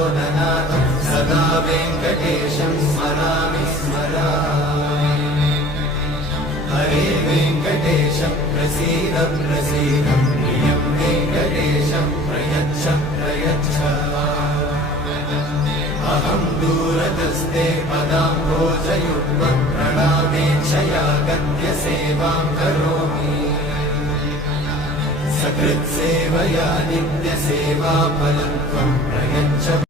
लोलनाथं सदा वेङ्कटेशं स्मरामि स्मरामि। हरे वेङ्कटेशं प्रसीद प्रसीद प्रियं वेङ्कटेशं प्रयच्छ प्रयच्छ। अहं दूरतस्ते पदाम्भोजयुग्मं प्रणामेच्छया गद्यसेवां करोमि। सकृत्सेवया नित्यसेवाफलं त्वं प्रयच्छ।